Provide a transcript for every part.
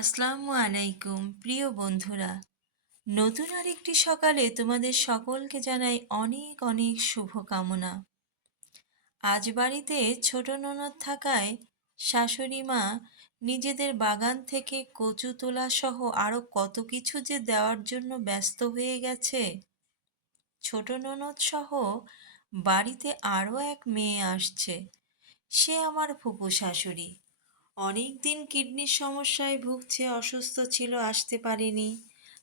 আসসালামু আলাইকুম, প্রিয় বন্ধুরা। নতুন আরেকটি সকালে তোমাদের সকলকে জানাই অনেক অনেক শুভকামনা। আজ বাড়িতে ছোট ননদ থাকায় শাশুড়ি মা নিজেদের বাগান থেকে কচু তোলা সহ আরও কত কিছু যে দেওয়ার জন্য ব্যস্ত হয়ে গেছে, ছোট ননদ সহ বাড়িতে আরও এক মেয়ে আসছে। সে আমার ফুপু শাশুড়ি। অনেক দিন কিডনির সমস্যায় ভুগছে, অসুস্থ ছিল, আসতে পারেনি।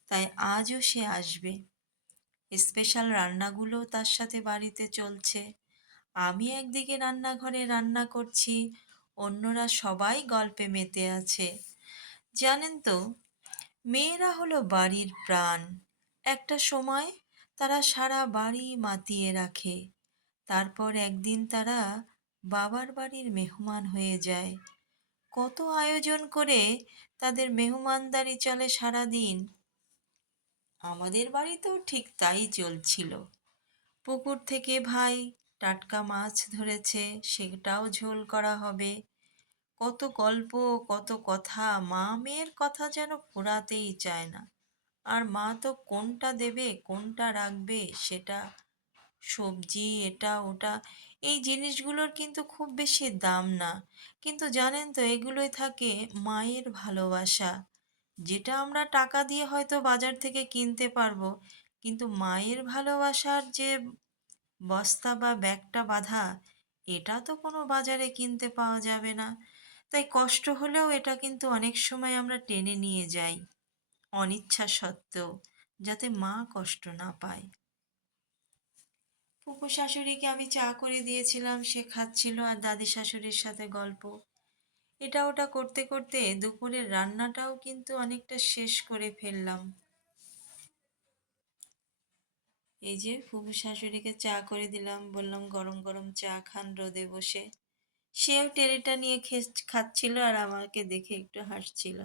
তাই আজও সে আসবে। স্পেশাল রান্নাগুলো তার সাথে বাড়িতে চলছে। আমি একদিকে রান্নাঘরে রান্না করছি, অন্যরা সবাই গল্পে মেতে আছে। জানেন তো, মেয়েরা হলো বাড়ির প্রাণ। একটা সময় তারা সারা বাড়ি মাতিয়ে রাখে। তারপর একদিন তারা বাবার বাড়ির মেহমান হয়ে যায়। কত আয়োজন করে তাদের মেহমানদারি চলে সারাদিন? আমাদের বাড়িতেও ঠিক তাই চলছিল। পুকুর থেকে ভাই টাটকা মাছ ধরেছে, সেটাও ঝোল করা হবে। কত গল্প, কত কথা, মা মেয়ের কথা যেন ফুরাতেই চায় না। আর মা তো কোনটা দেবে, কোনটা রাখবে, সেটা সবজি, এটা, ওটা, এই জিনিসগুলোর কিন্তু খুব বেশি দাম না। কিন্তু জানেন তো, এগুলোই থাকে মায়ের ভালোবাসা। যেটা আমরা টাকা দিয়ে হয়তো বাজার থেকে কিনতে পারব, কিন্তু মায়ের ভালোবাসার যে বস্তা বা ব্যাগটা বাঁধা, এটা তো কোনো বাজারে কিনতে পাওয়া যাবে না। তাই কষ্ট হলেও এটা কিন্তু অনেক সময় আমরা টেনে নিয়ে যাই, অনিচ্ছা সত্ত্বেও, যাতে মা কষ্ট না পায়। ফুপু শাশুড়িকে আমি চা করে দিয়েছিলাম, সে খাচ্ছিল আর দাদি শাশুড়ির সাথে গল্প। এটা ওটা করতে করতে দুপুরের রান্নাটাও কিন্তু অনেকটা শেষ করে ফেললাম। এই যে ফুপু শাশুড়িকে চা করে দিলাম, বললাম গরম গরম চা খান রোদে বসে। সেও টেরেটা নিয়ে খে খাচ্ছিল আর আমাকে দেখে একটু হাসছিল।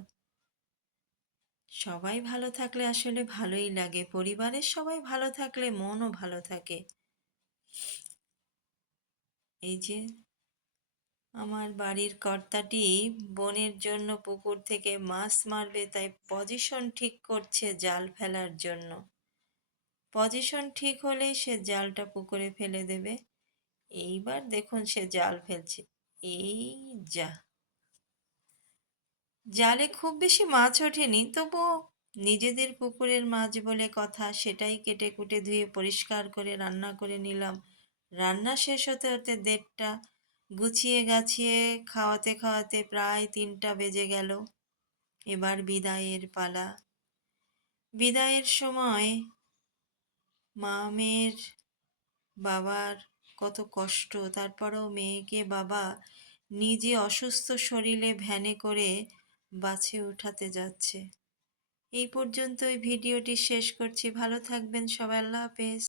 সবাই ভালো থাকলে আসলে ভালোই লাগে, পরিবারের সবাই ভালো থাকলে মনও ভালো থাকে। এই যে, আমার বাড়ির কর্তাটি বনের জন্য পুকুর থেকে মাছ মারবে, তাই পজিশন ঠিক করছে জাল ফেলার জন্য। পজিশন ঠিক হলেই সে জালটা পুকুরে ফেলে দেবে। এইবার দেখুন সে জাল ফেলছে। এই যা। জালে খুব বেশি মাছ ওঠেনি, তবুও নিজেদের পুকুরের মাছ বলে কথা, সেটাই কেটে কুটে ধুয়ে পরিষ্কার করে রান্না করে নিলাম। রান্না শেষ হতে হতে দেড়টা গুছিয়ে গাছিয়ে খাওয়াতে খাওয়াতে প্রায় তিনটা বেজে গেল। এবার বিদায়ের পালা। বিদায়ের সময় মামের বাবার কত কষ্ট, তারপরেও মেয়েকে বাবা নিজে অসুস্থ শরীরে ভ্যানে করে বাছে উঠাতে যাচ্ছে। এই পর্যন্তই ভিডিওটি শেষ করছি। ভালো থাকবেন সবাই আল্লাহ হাফেজ।